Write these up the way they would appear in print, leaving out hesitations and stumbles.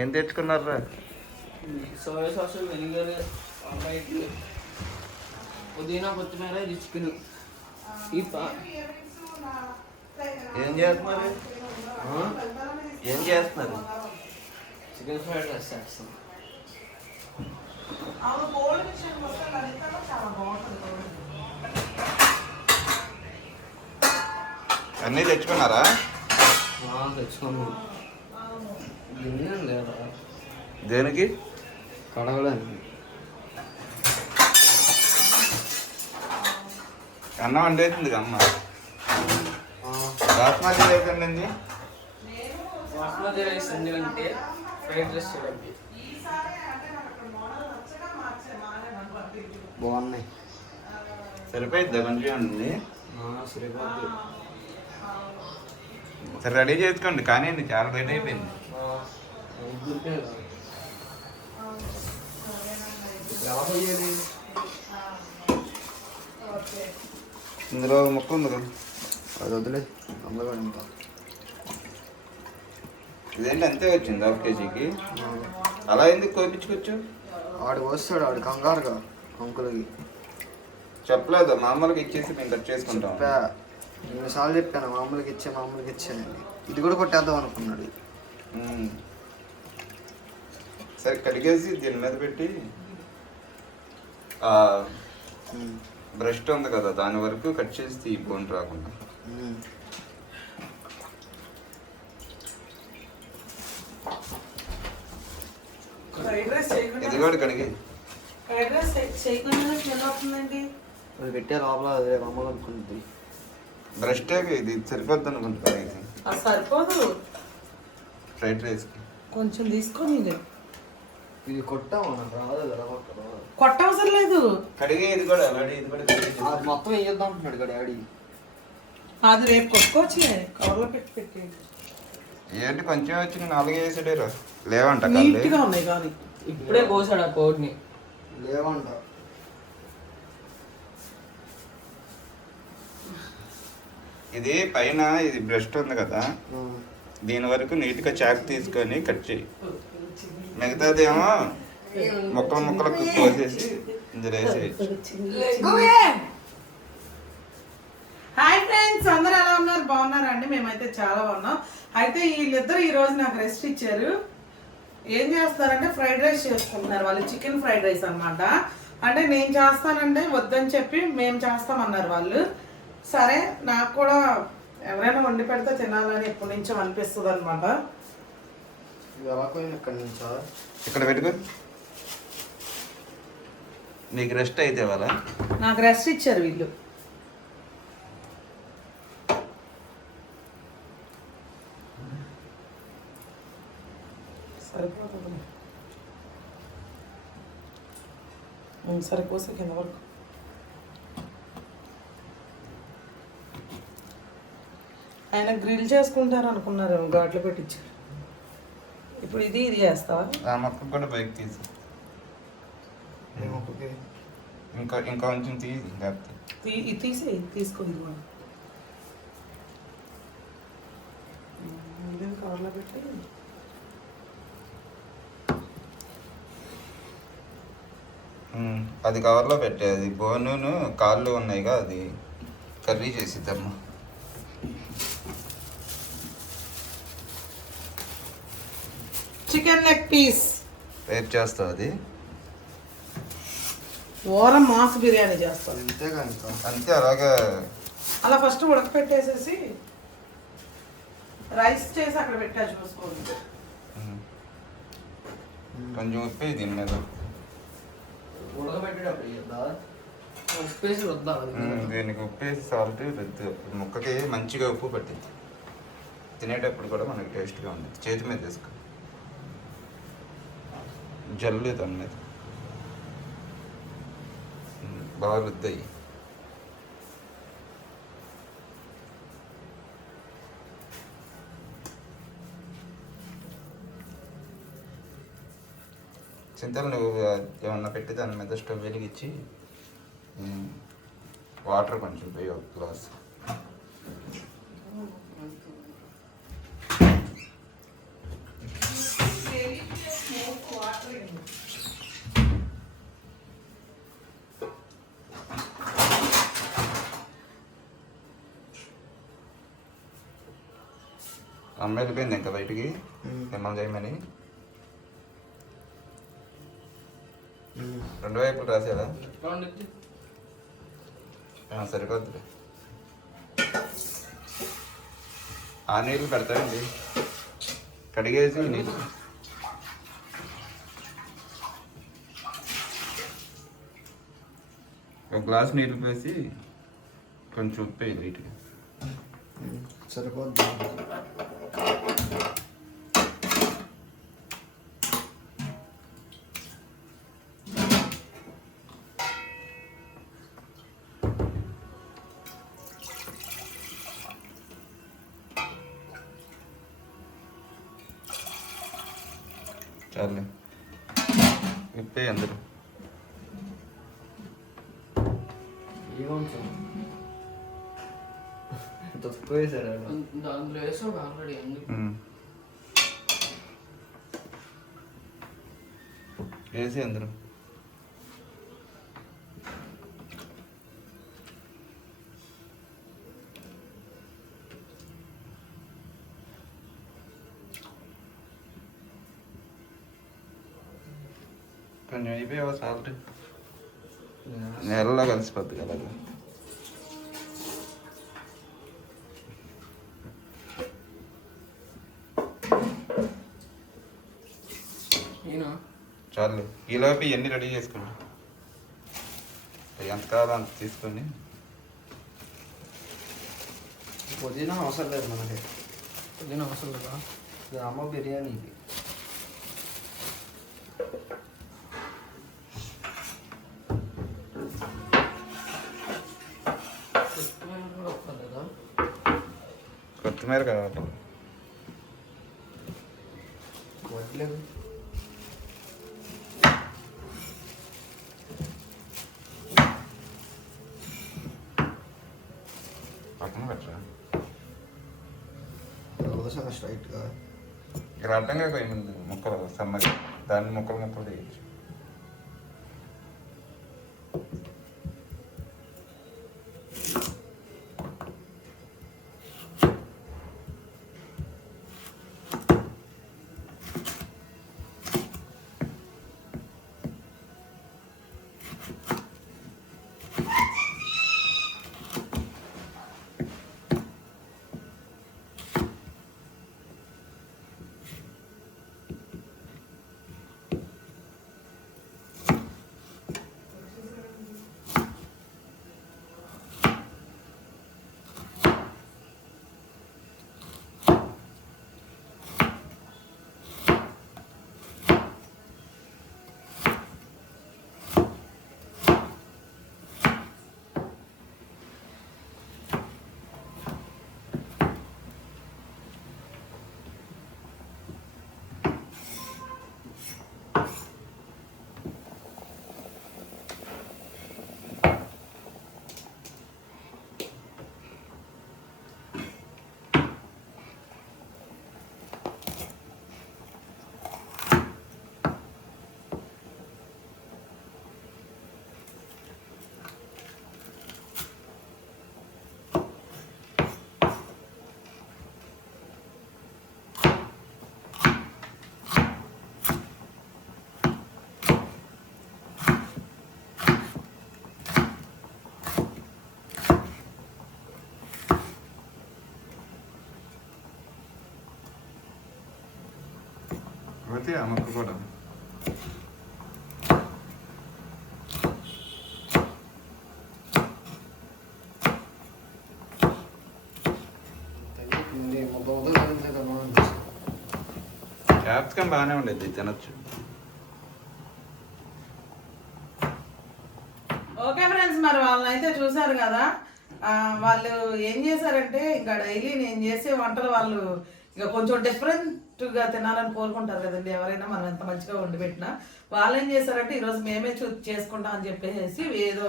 ఏం తెచ్చుకున్నారా? Soya sauce, vinegar, omelette, పుదీనా, కొత్తిమీర, ఇది చికెన్. ఏం చేస్తున్నారు? ఏం చేస్తున్నారు? చికెన్ ఫ్రైడ్ రైస్ చేస్తాం. అన్నీ తెచ్చుకున్నారా? తెచ్చుకున్నాం. గిన్నె లేదా? దేనికి? కడగడానికి. అన్నం వండేసింది అమ్మ. బాస్మతి రైస్ అండి. బాస్మతి రైస్ ఎందుకంటే ఫ్రైడ్ రైస్ చేయడానికి బాగున్నాయి. సరిపోయిద్దా? మంచిగా ఉంది. సరిపోద్ది. సరే రెడీ చేసుకోండి. కానీ చాలా రెడీ అయిపోయింది. ఇందులో ముక్క ఉంది కదా, అది వదిలే. అందులో ఇంకా ఇదేంటి అంతే వచ్చింది 1 కేజీకి. అలా ఎందుకు కోపించుకోవచ్చు? ఆడు వస్తాడు, ఆడు కంగారుగా అంకులకి చెప్పలేదు. మామూలుగా ఇచ్చేసి మేము కట్ చేసుకుంటాం. ఎన్నిసార్లు చెప్పాను మామూలుగా ఇచ్చాను. ఇది కూడా కొట్టేద్దాం అనుకున్నాడు. సరే కడిగేసి దీని మీద పెట్టి బ్రష్ ఉంది కదా దాని వరకు కట్ చేసి బోన్ రాకుండా. ఇది కూడా కడిగి అది పెట్టే లోపల అదే అమ్మలు అనుకుంటుంది. బ్రష్ ఇది సరిపోద్ది అనుకుంటా. ఇది సరిపోదు. ఫ్రైడ్ రైస్కి కొంచెం తీసుకొని ఇది కొట్టాము రాదు కదా. కొట్టవసరం లేదు. కడిగే ఇది కూడా ఇది కూడా అది మొత్తం వేయొద్దాం అంటున్నాడు కదా డాడీ. అది రేపు కొట్టుకోవచ్చు. కవర్లో పెట్టి ఏంటి కొంచెం వచ్చి 4 వేసాడు. లేవంట నీట్గా ఉన్నాయి కానీ ఇప్పుడే కోసాడు ఆ కోడ్ని. లేవంట. ఇది పైన ఇది బ్రష్ ఉంది కదా, దీని వరకు నీట్గా చాక్ తీసుకొని కట్ చేయి. మిగతాదేమో ముక్కలకు కోసేసి ఇందులో వేసేయచ్చు. హాయ్ ఫ్రెండ్స్, అందరూ ఎలా ఉన్నారు? బాగున్నారా అండి? మేమైతే చాలా బాగున్నాం. అయితే వీళ్ళిద్దరు ఈరోజు నాకు రెస్ట్ ఇచ్చారు. ఏం చేస్తారంటే ఫ్రైడ్ రైస్ చేసుకుంటున్నారు. వాళ్ళు చికెన్ ఫ్రైడ్ రైస్ అనమాట. అంటే నేను చేస్తానంటే వద్దని చెప్పి మేము చేస్తామన్నారు వాళ్ళు. సరే నాకు కూడా ఎవరైనా వండి పెడితే తినాలని ఎప్పటి నుంచో అనిపిస్తుంది అనమాట. ఇక్కడ పెట్టుకో. నీకు రెస్ట్ అయితే వాళ్ళ నాకు రెస్ట్ ఇచ్చారు వీళ్ళు. సరిపోతుంది. సరిపోసే కింద వరకు. ఆయన గ్రిల్ చేసుకుంటారు అనుకున్నారు, ఘాట్లు పెట్టించారు. ఇప్పుడు ఇది చేస్తావా? ఆ మొక్క కూడా బయట తీసి ఇంకా కొంచెం తీసి తీసుకుంది. కవర్లో పెట్టి అది కవర్లో పెట్టేది. బోను కాళ్ళు ఉన్నాయిగా, అది కర్రీ చేసిద్దమ్మా. చికెన్ లెగ్ పీస్ రేపు చేస్తావు. అది ఓరం మాస్ బిర్యానీ చేస్తాను. అంతే అలాగా. అలా ఫస్ట్ ఉడకపెట్టేసేసి రైస్ చేసి అక్కడ పెట్టా చూసుకోండి. కొంచెం ఉప్పి దీని మీద దీనికి ఉప్పేసి సాల్ట్ రుద్దు. ముక్కకి మంచిగా ఉప్పు పట్టింది. తినేటప్పుడు కూడా మనకి టేస్ట్గా ఉంది. చేతి మీద వేసుకో, జల్లు దాని మీద బాగా రుద్దాయి. చింతలు నువ్వు ఏమన్నా పెట్టి దాని మీద స్టవ్ వెలిగించి వాటర్ కొంచెం పోయి ఒక గ్లాస్. అమ్మ వెళ్ళిపోయింది ఇంకా బయటికి మిమ్మల్ని చేయమని. రెండు వైపులు రాసేదా? సరిపోద్ది. ఆ నీళ్ళు పెడతాయండి, కడిగేసి నీళ్ళు. ఒక గ్లాస్ నీళ్ళు పోసి కొంచెం ఉప్పు వేయాలి వీటికి. సరిపోద్ది. చాలే, ఉప్పే అందరూ. తక్కువ వేసారు దాంట్లో వేసావు ఆల్రెడీ. వేసి అందరూ. కొంచెం అయిపోయావా సాల్ట్? నెలలో కలిసిపోద్ది కదా. చాలు, ఈలోపు ఇవన్నీ రెడీ చేసుకోండి. ఎంత కావాలో అంత తీసుకొని. పుదీనా అవసరం లేదు మనకి. పుదీనా అవసరం లేదా? ఇది అమ్మ బిర్యానీ. ఇది కొత్తిమీర కావాలి. వడ్లేదు. పక్కన పెట్టరా, దోశ స్ట్రైట్గా ఇక్కడ అడ్డంగా పోయింది ముక్కలు సన్నగా, దాన్ని ముక్కలు ముక్కలు చేయొచ్చు. పోతే ఆ ముక్క కూడా క్యాప్సికమ్ బాగానే ఉండేది, తినొచ్చు. ఓకే ఫ్రెండ్స్, మరి వాళ్ళని అయితే చూసారు కదా. వాళ్ళు ఏం చేశారంటే ఇంకా డైలీ నేను చేసే వంటలు వాళ్ళు ఇంకా కొంచెం డిఫరెంట్గా తినాలని కోరుకుంటారు కదండి ఎవరైనా, మనం ఎంత మంచిగా వండి పెట్టినా. వాళ్ళు ఏం చేశారంటే ఈరోజు మేమే చేసుకుంటాం అని చెప్పేసి ఏదో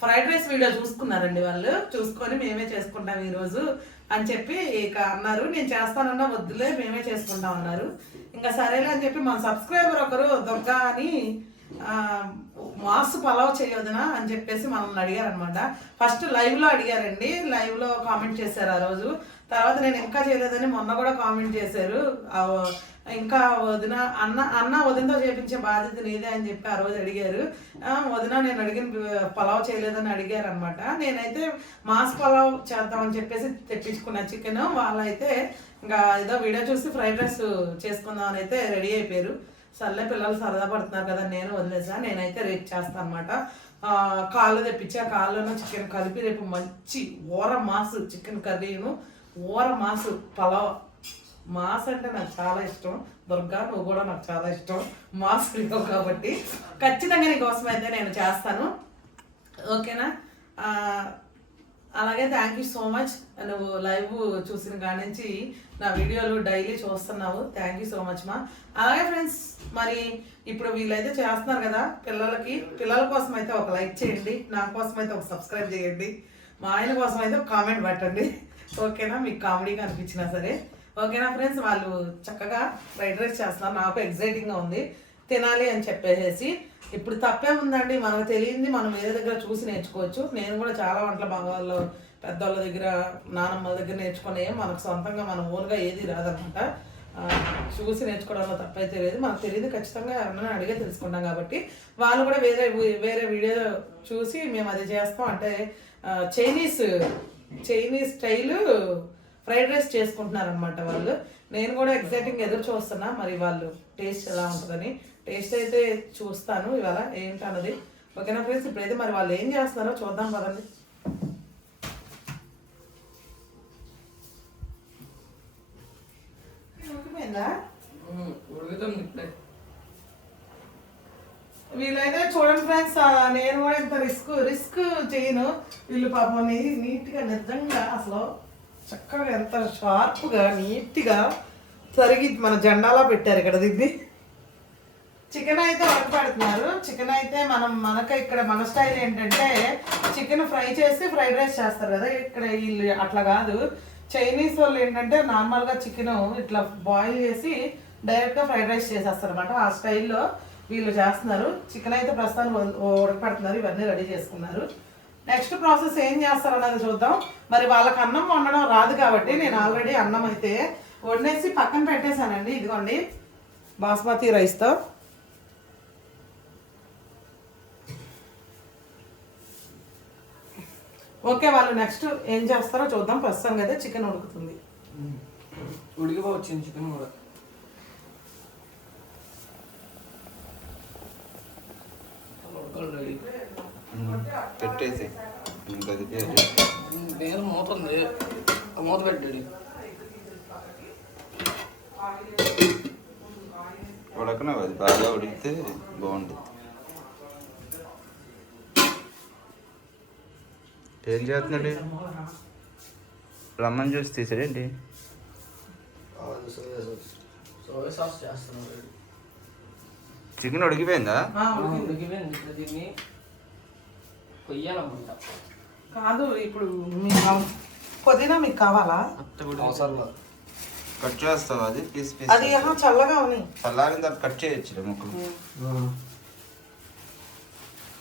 ఫ్రైడ్ రైస్ వీడియో చూసుకున్నారండి. వాళ్ళు చూసుకొని మేమే చేసుకుంటాం ఈరోజు అని చెప్పి ఇక అన్నారు. నేను చేస్తానన్నా వద్దులే మేమే చేసుకుంటాం అన్నారు. ఇంకా సరేలే అని చెప్పి మన సబ్స్క్రైబర్ ఒకరు దుర్గా అని మాస్ పలావ్ చేయొద్దునా అని చెప్పేసి మనల్ని అడిగారు అనమాట. ఫస్ట్ లైవ్లో అడిగారండి, లైవ్లో కామెంట్ చేశారు ఆ రోజు. తర్వాత నేను ఇంకా చేయలేదని మొన్న కూడా కామెంట్ చేశారు. ఇంకా వదిన అన్న వదినతో చేపించే బాధ్యత నీదే అని చెప్పి ఆ రోజు అడిగారు. వదిన నేను అడిగిన పలావ్ చేయలేదని అడిగారు అనమాట. నేనైతే మాస్ పలావ్ చేద్దామని చెప్పేసి తెప్పించుకున్న చికెన్. వాళ్ళైతే ఇంకా ఏదో వీడియో చూసి ఫ్రైడ్ రైస్ చేసుకుందామని అయితే రెడీ అయిపోయారు. సర్లే పిల్లలు సరదా పడుతున్నారు కదా నేను వదిలేసా. నేనైతే రేపు చేస్తాను అనమాట. కాళ్ళు తెప్పించి ఆ కాళ్ళను చికెన్ కలిపి రేపు మంచి ఓర మాసు చికెన్ కర్రీను ఓర మాసు పలావ్. మాస్ అంటే నాకు చాలా ఇష్టం. దుర్గా నువ్వు కూడా నాకు చాలా ఇష్టం. మాస్ తింటావు కాబట్టి ఖచ్చితంగా నీకోసం అయితే నేను చేస్తాను. ఓకేనా? అలాగే థ్యాంక్ యూ సో మచ్. నువ్వు లైవ్ చూసిన కాడి నుంచి నా వీడియోలు డైలీ చూస్తున్నావు. థ్యాంక్ యూ సో మచ్ మా. అలాగే ఫ్రెండ్స్, మరి ఇప్పుడు వీళ్ళైతే చేస్తున్నారు కదా పిల్లల కోసం అయితే ఒక లైక్ చేయండి, నా కోసం అయితే ఒక సబ్స్క్రైబ్ చేయండి, మా ఆయన కోసం అయితే ఒక కామెంట్ పెట్టండి. ఓకేనా? మీకు కామెడీగా అనిపించినా సరే. ఓకేనా ఫ్రెండ్స్? వాళ్ళు చక్కగా ఫ్రైడ్ రైస్ చేస్తున్నారు. నాకు ఎగ్జైటింగ్గా ఉంది తినాలి అని చెప్పేసి. ఇప్పుడు తప్పే ఉందండి, మనకు తెలియంది మనం వేరే దగ్గర చూసి నేర్చుకోవచ్చు. నేను కూడా చాలా వంటల వాళ్ళు పెద్దవాళ్ళ దగ్గర నానమ్మల దగ్గర నేర్చుకునే మనకు సొంతంగా మన ఓన్గా ఏది రాదనమాట. చూసి నేర్చుకోవడంలో తప్పైతే లేదు. మనకు తెలియదు ఖచ్చితంగా ఎవరైనా అడిగే తెలుసుకుంటాం కాబట్టి వాళ్ళు కూడా వేరే వీడియో చూసి మేము అది చేస్తాం. అంటే చైనీస్ స్టైలు ఫ్రైడ్ రైస్ చేసుకుంటున్నారు అనమాట వాళ్ళు. నేను కూడా ఎగ్జైటింగ్ ఎదురు చూస్తున్నా మరి వాళ్ళు టేస్ట్ ఎలా ఉంటుందని. టేస్ట్ అయితే చూస్తాను ఇవాళ ఏంటన్నది. ఓకేనా ఫ్రెండ్స్? ఇప్పుడైతే మరి వాళ్ళు ఏం చేస్తున్నారో చూద్దాం పదండి. వీళ్ళైతే చూడండి ఫ్రెండ్స్, నేను కూడా ఇంత రిస్క్ చేయను. వీళ్ళు పాపం నీట్గా నిజంగా అసలు చక్కగా ఎంత షార్ప్గా నీట్గా సరిగి మన జెండాలా పెట్టారు ఇక్కడ దిద్ది. చికెన్ అయితే ఉడకబెడుతున్నారు. చికెన్ అయితే మనకి ఇక్కడ మన స్టైల్ ఏంటంటే చికెన్ ఫ్రై చేసి ఫ్రైడ్ రైస్ చేస్తారు కదా. ఇక్కడ వీళ్ళు అట్లా కాదు. చైనీస్ వాళ్ళు ఏంటంటే నార్మల్గా చికెన్ ఇట్లా బాయిల్ చేసి డైరెక్ట్గా ఫ్రైడ్ రైస్ చేసేస్తారు అనమాట. ఆ స్టైల్లో వీళ్ళు చేస్తున్నారు. చికెన్ అయితే ప్రస్తుతానికి ఉడకపెడుతున్నారు. ఇవన్నీ రెడీ చేసుకున్నారు. నెక్స్ట్ ప్రాసెస్ ఏం చేస్తారు అన్నది చూద్దాం. మరి వాళ్ళకి అన్నం వండడం రాదు కాబట్టి నేను ఆల్రెడీ అన్నం అయితే వండేసి పక్కన పెట్టేశానండి. ఇదిగోండి బాస్మతి రైస్తో. ఓకే, వాళ్ళు నెక్స్ట్ ఏం చేస్తారో చూద్దాం. ప్రస్తుతానికి అయితే చికెన్ ఉడుకుతుంది. ఉడికిపోవచ్చింది చికెన్ కూడా. పెట్టేసి నేను మూత ఉంది, మూత పెట్టాడు. ఉడకన అది బాగా ఉడికితే బాగుంటుంది. ఏం చేస్తున్నాడు? లెమన్ జ్యూస్ తీసాడేంటి? సోయా సాస్ చేస్తున్నాడు. చికెన్ ఉడికిపోయిందా? ఉడికిపోయింది. దీన్ని కొయ్యాలన్నమాట. కాదు, ఇప్పుడు మీకు పుదీనా మీకు కావాలా? కట్ చేస్తావు అది పీస్ పీస్. అది చల్లగా ఉన్నాయి. చల్లారిన తర్వాత కట్ చేయొచ్చు ముక్కలు.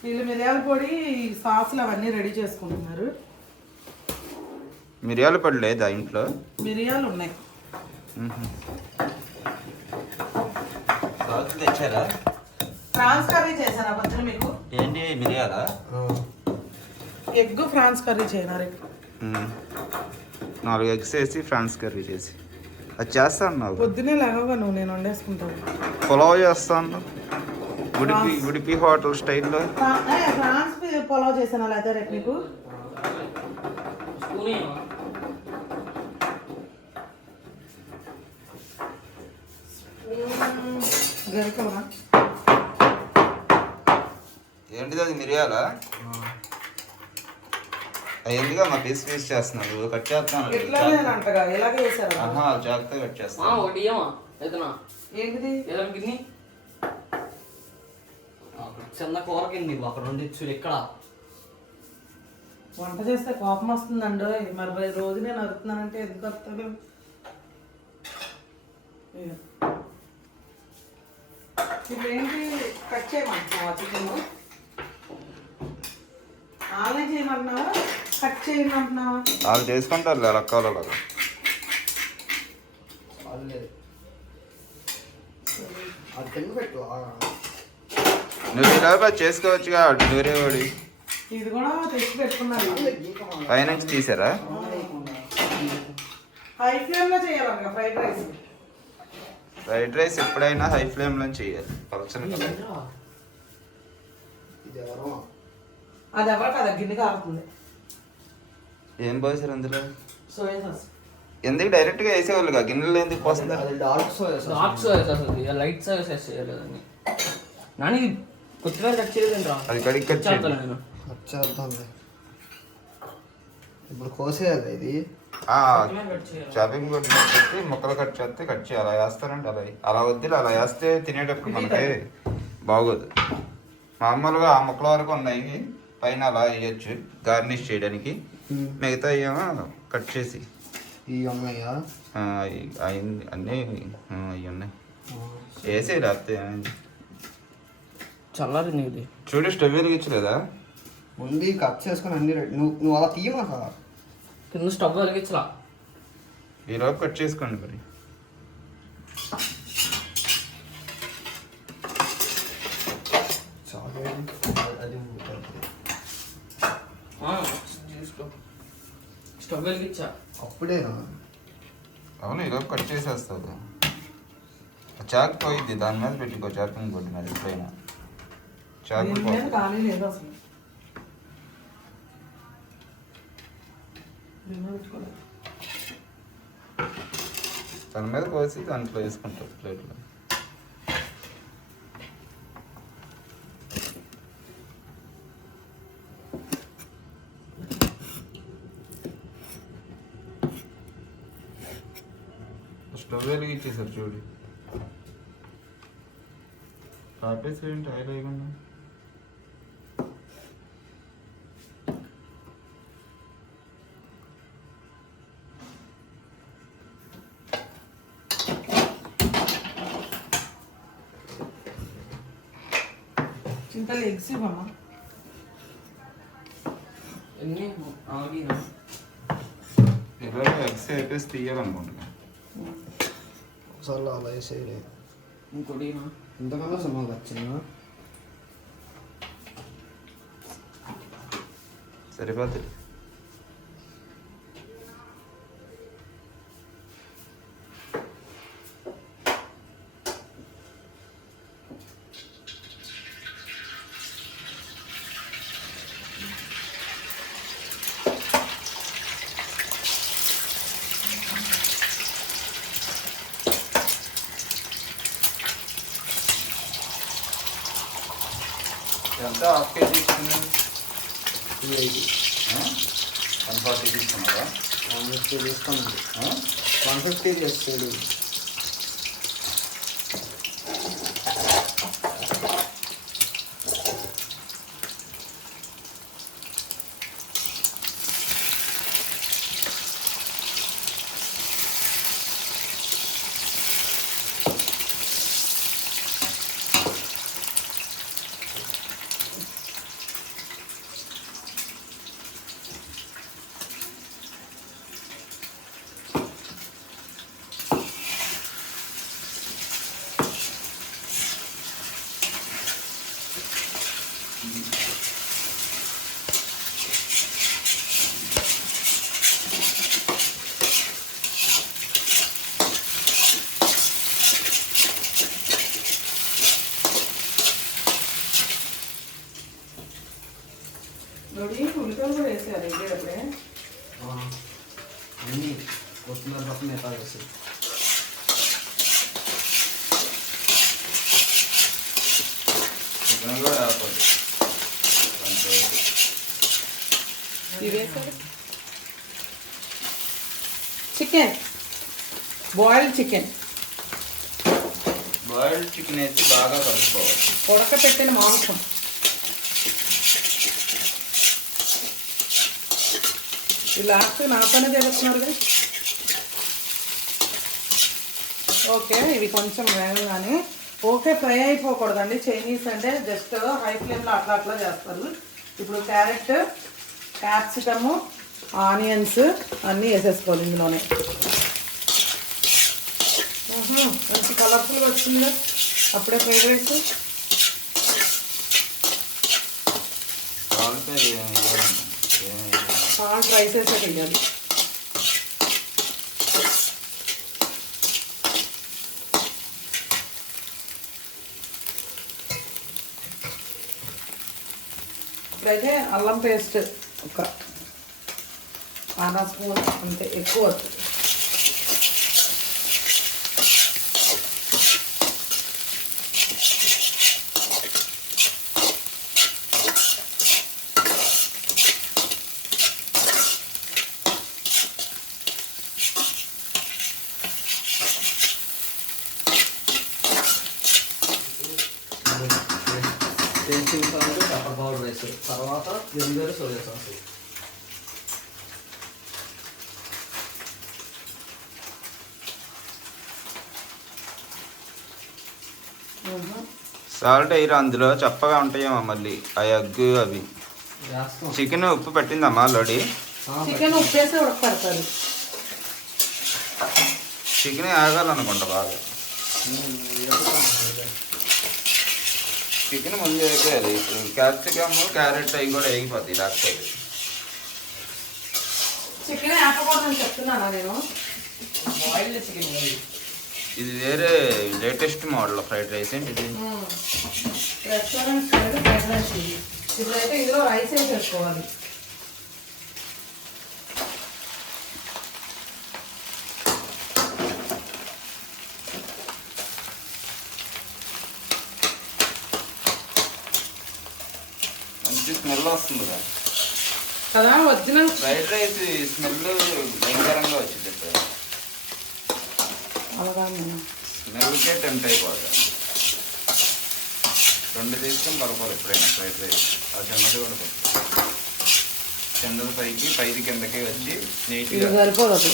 వీళ్ళు మిరియాల పొడి సాసులు అవన్నీ రెడీ చేసుకుంటున్నారు. మిరియాల పొడి లేదా ఇంట్లో? మిరియాలు ఉన్నాయి. సాసులు తెచ్చారా? ఫ్రాన్స్ కర్రీ చేశారా పొద్దున మీకు? ఏంటి మిరియాలా? ఎగ్ ఫ్రాన్స్ కర్రీ చేయనా రేపు? 4 ఎగ్స్ వేసి ఫ్రాన్స్ కర్రీ చేసి అది చేస్తా అన్నావు. పొద్దునే లేవగా నువ్వు నేను వండేసుకుంటాను. పులావ్ చేస్తా అన్నావు ఉడిపి హోటల్ స్టైల్లో. ఫ్రాన్స్ పులావ్ చేసాను లేదా రేపు మీకు? గరికవా? ఏంటిది అది మిరియాలా? ఎందుగా మా పీస్ చేస్తున్నాడు. కట్ చేస్తాను. జాగ్రత్త కట్ చేస్తాను. ఏంటిది? చిన్న కూర కింది ఒక 2 ఇచ్చుడు ఇక్కడ. వంట చేస్తే కోపం వస్తుందండి. మరి రోజు నేను అరుతున్నానంటే ఎందుకు వస్తుంది? ఇదేంటి కట్ చేయమంటున్నావా చికెన్? ఆన్లైన్ చేయమంటున్నావా కట్ చేయమంటున్నావా? వాళ్ళు చేసుకుంటారు లెక్కలో. చాలేదు అది కింద పెట్టు నువ్వు ఇలా చేసుకోవచ్చుగా డూరేవాడి ఇది కూడా తెచ్చి పెట్టుకున్నాను. పైనుంచి తీసారా? హై ఫ్లేమ్ లో చేయాలి ఫ్రైడ్ రైస్. ఫ్రైడ్ రైస్ ఎప్పుడైనా హై ఫ్లేమ్ లో చేయాలి. పలచని ఇది ఎవరో అది ఎవరు కదా గిన్నె కాలుతుంది. ఏం పోసారు అందులో? Soya sauce. ఎందుకు డైరెక్ట్ గా వేసేవాళ్ళుగా గిన్నెలో ఎందుకు పోస్తున్నారు? అది dark soya sauce. Dark soya sauce అది, లైట్ సోయా సాస్ చేయలేదని. నాని కొత్తగా కట్ చేయలేదండి రా. అది కడిగి కట్ చేయాలి. నేను వచ్చేద్దాంలే. ఇప్పుడు కోసేయాలి ఇది. చాపింగ్ బోర్డు పెట్టి ముక్కలు కట్ చేస్తే కట్ చేయాలి. అలా వేస్తారంటే అలా వద్దు. అలా వేస్తే తినేటప్పుడు మనకి బాగోదు. మామూలుగా ఆ ముక్కల వరకు ఉన్నాయి, పైన అలా వేయచ్చు గార్నిష్ చేయడానికి. మిగతా ఏమో కట్ చేసి ఇవి ఉన్నాయా? అన్నీ అవి ఉన్నాయి వేసే లేకపోతే చల్లారింది ఇది. చూడు స్టవ్ వెలిగించలేదా? ముందు కట్ చేసుకొని అన్ని రెడీ. నువ్వు అలా తీయమాక. కింద స్టవ్ వెలిగించలా. ఈలోపు కట్ చేసుకోండి మరి. అది స్టవ్ వెలిగించా. అప్పుడేనా? అవును, ఈలోపు కట్ చేసేస్తుంది. చాకు పోయిద్ది, దాని మీద పెట్టుకో. చాపింగ్ బోర్డు మీద ఎప్పుడైనా చాకు పోతుంది. ఖాళీ లేదు అసలు. దాని మీద కోసి దాంట్లో వేసుకుంటారు ప్లేట్లో. స్టవ్ వెలిగించేసారు చూడు. ఆపేసి ఏంటి ఆయిల్ వేయకుండా? చింతలు ఎగ్స్ ఇవ్వమ్మా. ఎన్ని ఆగినా ఈరోజు ఎగ్స్ వేపేసి తీయాలనుకుంటున్నాను. ఒకసారి అలా వేసేయలే. ఇంకోటి ఇంతకన్నా సుమారు వచ్చిందా? సరిపోతుంది. ఎంత హాఫ్ కేజీ తీసుకున్నాను? 280. 140 తీసుకున్నారా? 150 తీసుకోండి. 150 చేస్తాడు. ఉల్లిపాయలు కూడా వేసేయాలి ఎగ్గేటప్పుడే. అన్నీ కొత్తిమీర పక్కన మిగతా వేసి చికెన్ కూడా వేసుకోండి. Chicken boiled chicken boiled chicken వేసి బాగా కలుపుకోవాలి. ఉడకపెట్టిన మాంసం. ఈ లాస్ట్ నాతోనే చేస్తున్నారు కదా. ఓకే, ఇవి కొంచెం వేగంగానే. ఓకే, ఫ్రై అయిపోకూడదండి. చైనీస్ అంటే జస్ట్ హై ఫ్లేమ్లో అట్లా అట్లా చేస్తారు. ఇప్పుడు క్యారెట్, క్యాప్సికము, ఆనియన్స్ అన్నీ వేసేసుకోవాలి ఇందులోనే. మంచి కలర్ఫుల్గా వచ్చిందిగా అప్పుడే ఫ్రైడ్ రైస్. సాల్ట్ రైస్ వేసాక వేయాలి. ఇప్పుడైతే అల్లం పేస్ట్ ఒక 1/2 స్పూన్ అంతే, ఎక్కువ వస్తుంది. టేస్టింగ్ సాల్ట్, పెప్పర్ పౌడర్ వేసి తర్వాత వెనిగర్, సోయా సాస్. సాల్ట్ వేయరు అందులో, చప్పగా ఉంటాయేమో మళ్ళీ ఆ ఎగ్ అవి. వేస్తాం. చికెన్ ఉప్పు పెట్టిందమ్మా ఆల్రెడీ. చికెన్ ఉప్పేసి ఉడకపెడతారు. చికెన్ ఆగాలనుకుంటా బాగా. చికెన్ ముందు అయిపోయాలి. క్యాప్సికమ్, క్యారెట్ అవి కూడా వేగిపోతాయి లేకపోతే. చికెన్ వేపకూడదని చెప్తున్నానా నేను? Boiled chicken curry. ఇది వేరే లేటెస్ట్ మోడల్ ఫ్రైడ్ రైస్ ఏంటి ఇది? రెస్టారెంట్ స్టైల్ ఫ్రైడ్ రైస్ ఇది. ఇప్పుడైతే ఇందులో రైస్ వేసేసుకోవాలి. మంచి స్మెల్ వస్తుంది కదా ఒరిజినల్ ఫ్రైడ్ రైస్ స్మెల్ భయంకరంగా వచ్చింది. అలాగా స్మెల్కే టెంప్ట్ అయిపోతుంది. 2 తీసుకొని కలపాలి ఎప్పుడైనా ఫ్రైడ్ రైస్. ఆ చిన్నది కూడా చిన్నది పైకి, పైది కిందకి వచ్చి నీట్గా సరిపోదు.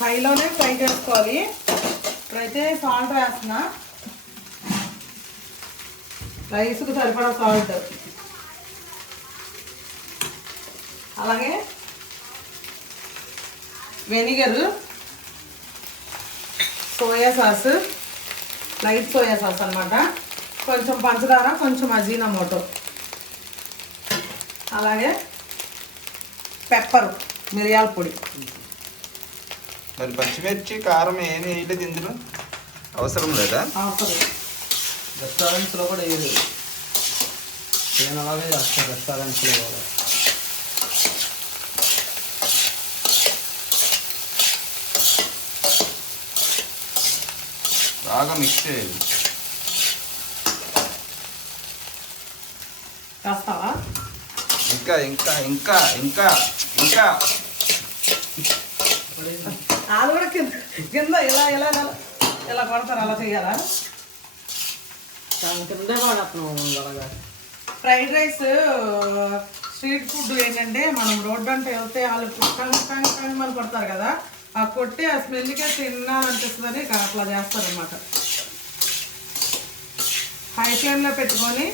హైలోనే ఫ్రై చేసుకోవాలి. ఇప్పుడైతే సాల్ట్ వేస్తున్నా, రైస్కి సరిపడా సాల్ట్, అలాగే vinegar, soya sauce, light soya sauce అన్నమాట, కొంచెం పంచదార, కొంచెం అజీనామోటో, అలాగే పెప్పర్, మిరియాల పొడి. మరి పచ్చిమిర్చి, కారం ఏమి వేయలేదు ఇందులో, అవసరం లేదా? అవసరం. రెస్టారెంట్స్లో కూడా వేయలేదు. నేను అలాగే చేస్తాను రెస్టారెంట్స్లో కూడా. బాగా మిక్స్ చేయాలి. చేస్తావా? ఇంకా ఇంకా ఇంకా ఇంకా ఇంకా అది కూడా కింద కింద ఇలా ఇలా ఇలా ఇలా కొడతారు, అలా చేయాలా? కిందే పడుతున్నాం అలాగా. ఫ్రైడ్ రైస్ స్ట్రీట్ ఫుడ్ ఏంటంటే మనం రోడ్డు అంటే వెళ్తే వాళ్ళు కానీ మనం కొడతారు కదా, ఆ కొట్టి ఆ స్మెల్కే తినాలనిపిస్తుందని అట్లా చేస్తారు అన్నమాట. హై ఫ్లేమ్లో పెట్టుకొని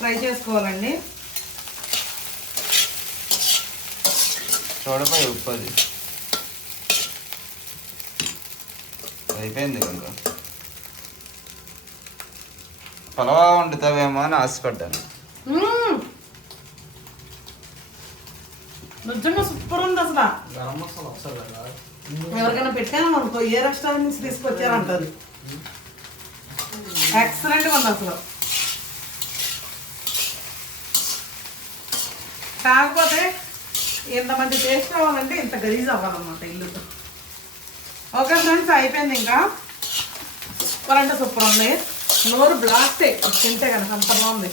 ఫ్రై చేసుకోవాలండి. చూడపోయి ఉప్పు అది అయిపోయింది. ఇంకా పలవా వండుతావేమో అని ఆశపడ్డాను. నిజంగా సూపర్ ఉంది అసలు. గరం మసాలా వస్తుంది కదా, ఎవరికైనా పెట్టాను అనుకో, ఏ రెస్టారెంట్ నుంచి తీసుకొచ్చారంటారు. ఎక్సలెంట్గా ఉంది అసలు. కాకపోతే ఇంత మంచి టేస్ట్ రావాలంటే ఇంత గలీజ్ అవ్వాలన్నమాట ఇల్లు. ఓకే ఫ్రెండ్స్, అయిపోయింది. ఇంకా సూపర్ అంటే సూపర్ ఉంది. నోరు బ్లాస్టే తింటే కనుక అంత బాగుంది.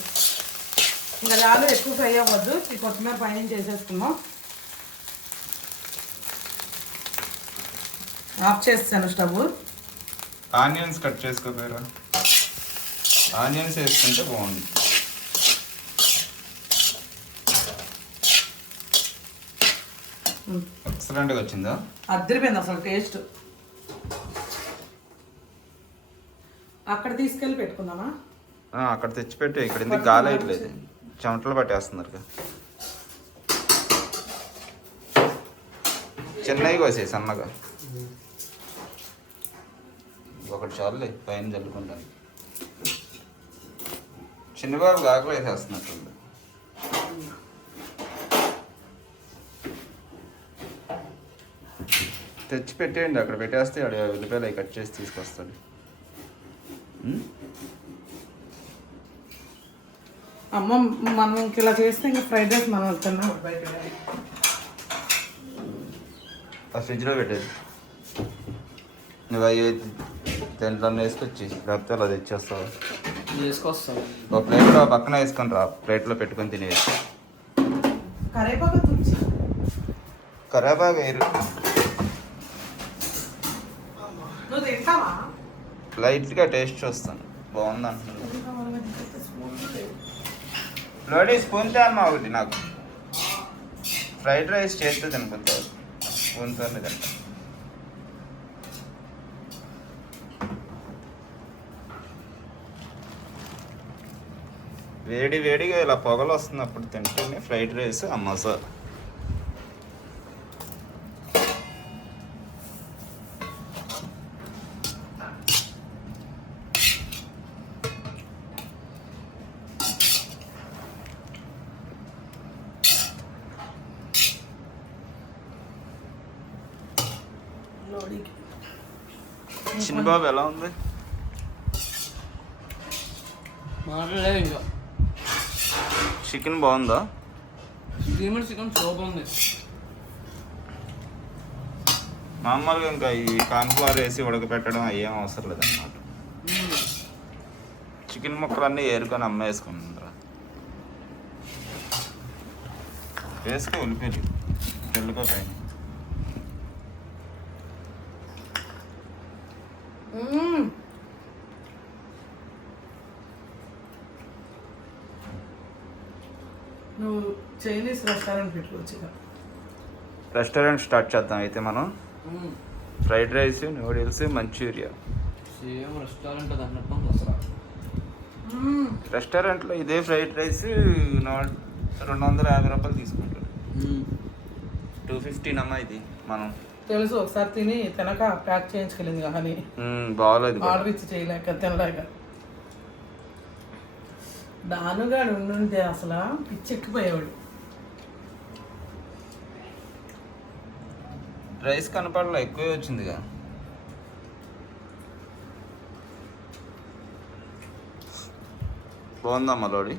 ఇంకా చాలు, ఎక్కువ ఫ్రై అవ్వద్దు. ఈ కొత్తిమీర పైన చేసేసుకున్నాం. ఆఫ్ చేస్తాను స్టవ్. ఆనియన్స్ కట్ చేసుకోపోయారా? ఆనియన్స్ వేసుకుంటే బాగుంది. ఎక్సలెంట్గా వచ్చిందా? అద్దరిపోయింది అసలు టేస్ట్. అక్కడ తీసుకెళ్ళి పెట్టుకుందామా? అక్కడ తెచ్చిపెట్టి ఇక్కడ ఎందుకు గాలి వేయట్లేదు, చెమటలు పట్టేస్తున్నారు. చిన్నవి కోసేసి సన్నగా ఒకటి చాలులే పైన చల్లుకుంటాను. చిన్నబాబు ఆకలి వేసేస్తున్నట్టుంది. తెచ్చి పెట్టేయండి, అక్కడ పెట్టేస్తే అక్కడ ఉల్లిపాయలు అవి కట్ చేసి తీసుకొస్తాడు. అమ్మ మనం ఇలా చేస్తే ఇంకా ఫ్రైడ్ రైస్ మనం తిన్నాం బయట. ఆ ఫ్రిడ్జ్లో పెట్టేది, నువ్వు అవి దాంట్లో వేసుకొచ్చి లేకపోతే అలా తెచ్చేస్తావు. తీసుకొస్తాను. ఒక ప్లేట్లో పక్కన వేసుకొని రా, ప్లేట్లో పెట్టుకొని తినేసి. కరేపాకు తుడిచి కరేపాకు వేరు, నువ్వు తింటావా? లైట్గా టేస్ట్ చూస్తాను, బాగుంది అంటున్నాను. లోడీ స్పూన్తో అమ్మ ఒకటి నాకు ఫ్రైడ్ రైస్ చేస్తే తినుకుంటావు, స్పూన్తో తింటా. వేడి వేడిగా ఇలా పొగలు వస్తున్నప్పుడు తింటేనే ఫ్రైడ్ రైస్ ఆ మసాలా. చిన్నబాబు ఎలా ఉంది? మాట్లాడలేదు ఇంకా. చికెన్ బాగుందా? చికెన్ సూపర్ ఉంది. మామూలుగా ఇంకా ఈ కార్న్ఫ్లవర్ వేసి ఉడకపెట్టడం అయ్యేం అవసరం లేదన్నమాట. చికెన్ ముక్కలన్నీ ఏరుకొని అమ్మ వేసుకుంటారా? వేసుకో ఉల్లిపాయలు తెల్లుకో పైన. నువ్వు చైనీస్ రెస్టారెంట్ పెట్టుకోవచ్చు. రెస్టారెంట్ స్టార్ట్ చేద్దాం అయితే మనం. Fried rice, noodles, Manchuria. Same restaurant అది అన్నట్టు ఉంది అసలు. రెస్టారెంట్లో ఇదే ఫ్రైడ్ రైస్ 250 రూపాయలు తీసుకుంటాడు. 250 అమ్మా ఇది. మనం తెలుసు, ఒకసారి తిని తినక ప్యాక్ చేయించుకెళ్ళింది కానీ బాగోలేదు, ఆర్డర్ ఇచ్చి చేయలేక తినలేక. దానుగాడు ఉండుంటే అసలు పిచ్చెక్కిపోయేవాడు. రైస్ కనపడలే, ఎక్కువే వచ్చిందిగా. బాగుందమ్మా లోడి,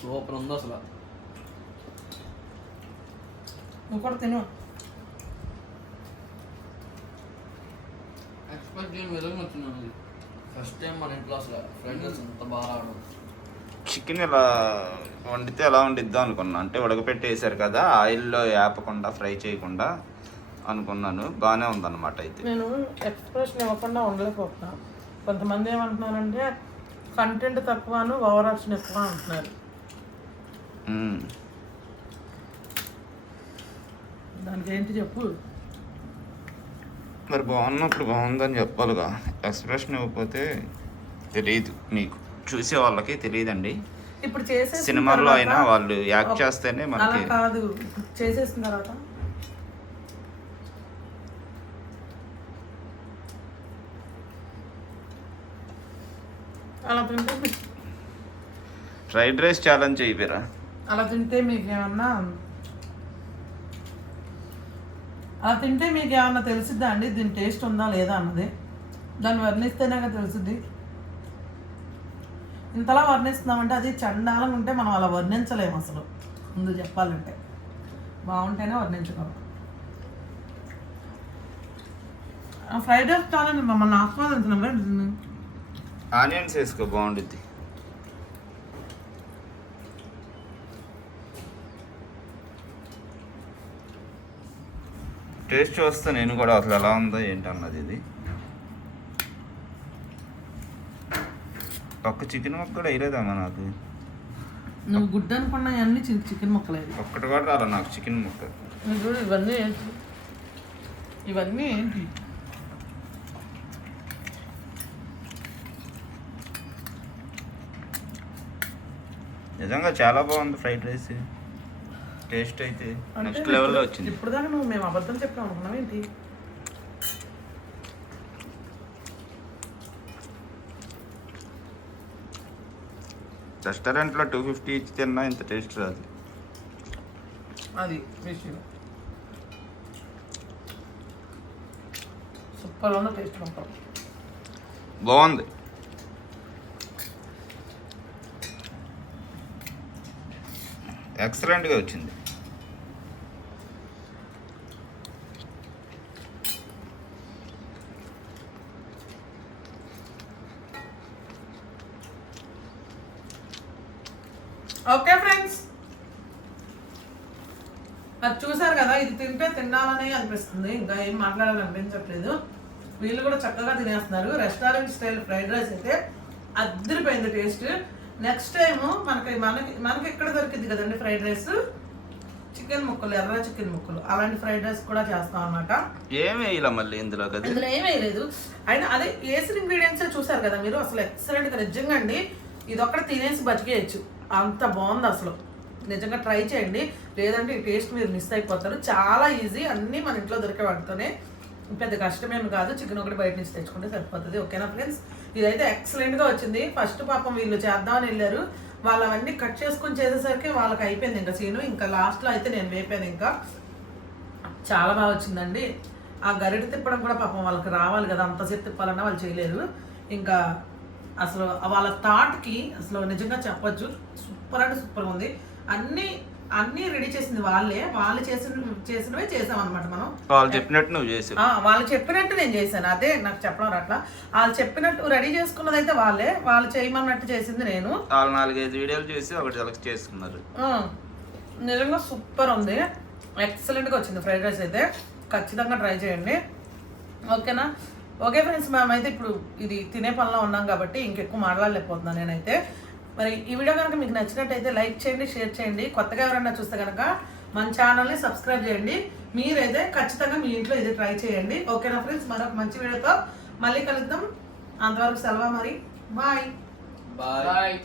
సూపర్ ఉంది అసలు. నువ్వు కూడా తిను. ఎక్స్పెక్ట్ చేయని విధంగా వచ్చింది. ఫస్ట్ టైం మన ఇంట్లో అసలు ఫ్రైడ్ రైస్ అంత బాగా రావడం. చికెన్ ఇలా వండితే ఎలా వండిద్దాం అనుకున్నా, అంటే ఉడకపెట్టి వేసారు కదా, ఆయిల్లో వేపకుండా ఫ్రై చేయకుండా అనుకున్నాను. బాగానే ఉందన్నమాట. అయితే నేను ఎక్స్ప్రెషన్ ఇవ్వకుండా ఉండలేకపోతున్నా. కొంతమంది ఏమంటున్నారంటే కంటెంట్ తక్కువను ఓవర్ యాక్షన్ ఎక్కువ అంటున్నారు. దానికి ఏంటి చెప్పు. మరి బాగున్నప్పుడు బాగుందని చెప్పాలిగా, ఎక్స్ప్రెషన్ ఇవ్వకపోతే తెలియదు, మీకు చూసే వాళ్ళకి తెలియదండి. ఇప్పుడు చేసే సినిమాల్లో అయినా వాళ్ళు యాక్ట్ చేస్తేనే అలా మనకి. కాదు, చేసేసిన తర్వాత అలా తింటే ఫ్రైడ్ రైస్ ఛాలెంజ్ అయిపోయారా? అలా తింటే మీకేమన్నా తెలిసిద్దా అండి దీని టేస్ట్ ఉందా లేదా అన్నది? దాన్ని వర్ణిస్తేనే తెలుసుద్ది. ఇంతలా వర్ణిస్తున్నామంటే అది చండాలంగా ఉంటే మనం అలా వర్ణించలేము అసలు. ముందు చెప్పాలంటే బాగుంటేనే వర్ణించగలం. ఫ్రైడ్ రైస్ ఛాలెంజ్ మమ్మల్ని ఆస్వాదించినాం. ఆనియన్స్ వేసుకో, బాగుంటుంది. టేస్ట్ చూస్తే నేను కూడా అసలు ఎలా ఉందో ఏంటన్నది. ఇది ఒక్క చికెన్ ముక్క కూడా వేయలేదమ్మా నాకు. నువ్వు గుడ్డు అనుకున్నా అన్ని చికెన్ ముక్కలేదు. ఒక్కటి కూడా రాలా నాకు చికెన్ ముక్క. చూడు ఇవన్నీ ఏంటి ఇవన్నీ ఏంటి నిజంగా చాలా బాగుంది ఫ్రైడ్ రైస్. టేస్ట్ అయితే నెక్స్ట్ లెవెల్లో వచ్చింది. ఇప్పుడు దాకా నువ్వు మేము అబద్ధం చెప్పాం అనుకున్నావు ఏంటి? రెస్టారెంట్లో 250 ఇచ్చి తిన్నా ఇంత టేస్ట్ రాదు. అది విషయం. సూపర్ ఉన్న టేస్ట్ మొత్తం బాగుంది. ఎక్సలెంట్గా వచ్చింది. ఓకే ఫ్రెండ్స్, అది చూసారు కదా, ఇది తింటే తినాలనే అనిపిస్తుంది, ఇంకా ఏం మాట్లాడాలనిపించట్లేదు. వీళ్ళు కూడా చక్కగా తినేస్తున్నారు. రెస్టారెంట్ స్టైల్ ఫ్రైడ్ రైస్ అయితే అద్దరిపోయింది టేస్ట్. నెక్స్ట్ టైం మనకి ఎక్కడ దొరికింది కదండి ఫ్రైడ్ రైస్, చికెన్ ముక్కలు, ఎర్ర చికెన్ ముక్కలు, అలాంటి ఫ్రైడ్ రైస్ కూడా చేస్తాం అన్నమాట. ఏమి వేయాల మళ్ళీ ఇందులో కదా, ఇందులో ఏం వేయలేదు. అయినా అదే వేసిన ఇంగ్రీడియంట్స్ చూసారు కదా మీరు, అసలు ఎక్సలెంట్గా నిజంగా అండి. ఇది ఒక్కటి తినేసి బతికేయచ్చు, అంత బాగుంది అసలు. నిజంగా ట్రై చేయండి, లేదంటే ఈ టేస్ట్ మీరు మిస్ అయిపోతారు. చాలా ఈజీ, అన్నీ మన ఇంట్లో దొరికే వాటితోనే, పెద్ద కష్టమేమి కాదు. చికెన్ ఒకటి బయట నుంచి తెచ్చుకుంటే సరిపోతుంది. ఓకేనా ఫ్రెండ్స్, ఇదైతే ఎక్సలెంట్గా వచ్చింది. ఫస్ట్ పాపం వీళ్ళు చేద్దామని వెళ్ళారు, వాళ్ళు అవన్నీ కట్ చేసుకొని చేసేసరికి వాళ్ళకి అయిపోయింది ఇంకా సీను. ఇంకా లాస్ట్లో అయితే నేను వేపాను. ఇంకా చాలా బాగా వచ్చిందండి. ఆ గరిట తిప్పడం కూడా పాపం వాళ్ళకి రావాలి కదా, అంతసేపు తిప్పాలన్నా వాళ్ళు చేయలేరు. ఇంకా అసలు వాళ్ళ థాట్కి అసలు నిజంగా చెప్పొచ్చు, సూపర్ అంటే సూపర్గా ఉంది. అన్నీ రెడీ చేసింది వాళ్ళు చేసినవే చేసామన్నమాట మనం. వాళ్ళు చెప్పినట్టు నువ్వు చేసావు. వాళ్ళు చెప్పినట్టు నేను చేశాను, అదే నాకు చెప్పడం అట్లా. వాళ్ళు చెప్పినట్టు రెడీ చేసుకున్నది అయితే వాళ్ళు చేయమన్నట్టు చేసింది నేను. వాళ్ళు 4-5 వీడియోలు చూసి ఒకటి సెలెక్ట్ చేసుకున్నారు. నిజంగా సూపర్ ఉంది, ఎక్సలెంట్గా వచ్చింది ఫ్రైడ్ రైస్ అయితే. ఖచ్చితంగా ట్రై చేయండి, ఓకేనా? ఓకే ఫ్రెండ్స్, మేమైతే ఇప్పుడు ఇది తినే పనిలో ఉన్నాం కాబట్టి ఇంకెక్కువ మాట్లాడలేకపోతున్నాను నేనైతే. మరి ఈ వీడియో కనుక మీకు నచ్చినట్టయితే లైక్ చేయండి, షేర్ చేయండి. కొత్తగా ఎవరైనా చూస్తే కనుక మన ఛానల్ని సబ్స్క్రైబ్ చేయండి. మీరైతే ఖచ్చితంగా మీ ఇంట్లో ఇది ట్రై చేయండి, ఓకేనా ఫ్రెండ్స్? మరొక మంచి వీడియోతో మళ్ళీ కలుద్దాం. అంతవరకు సెలవు మరి, బాయ్ బాయ్.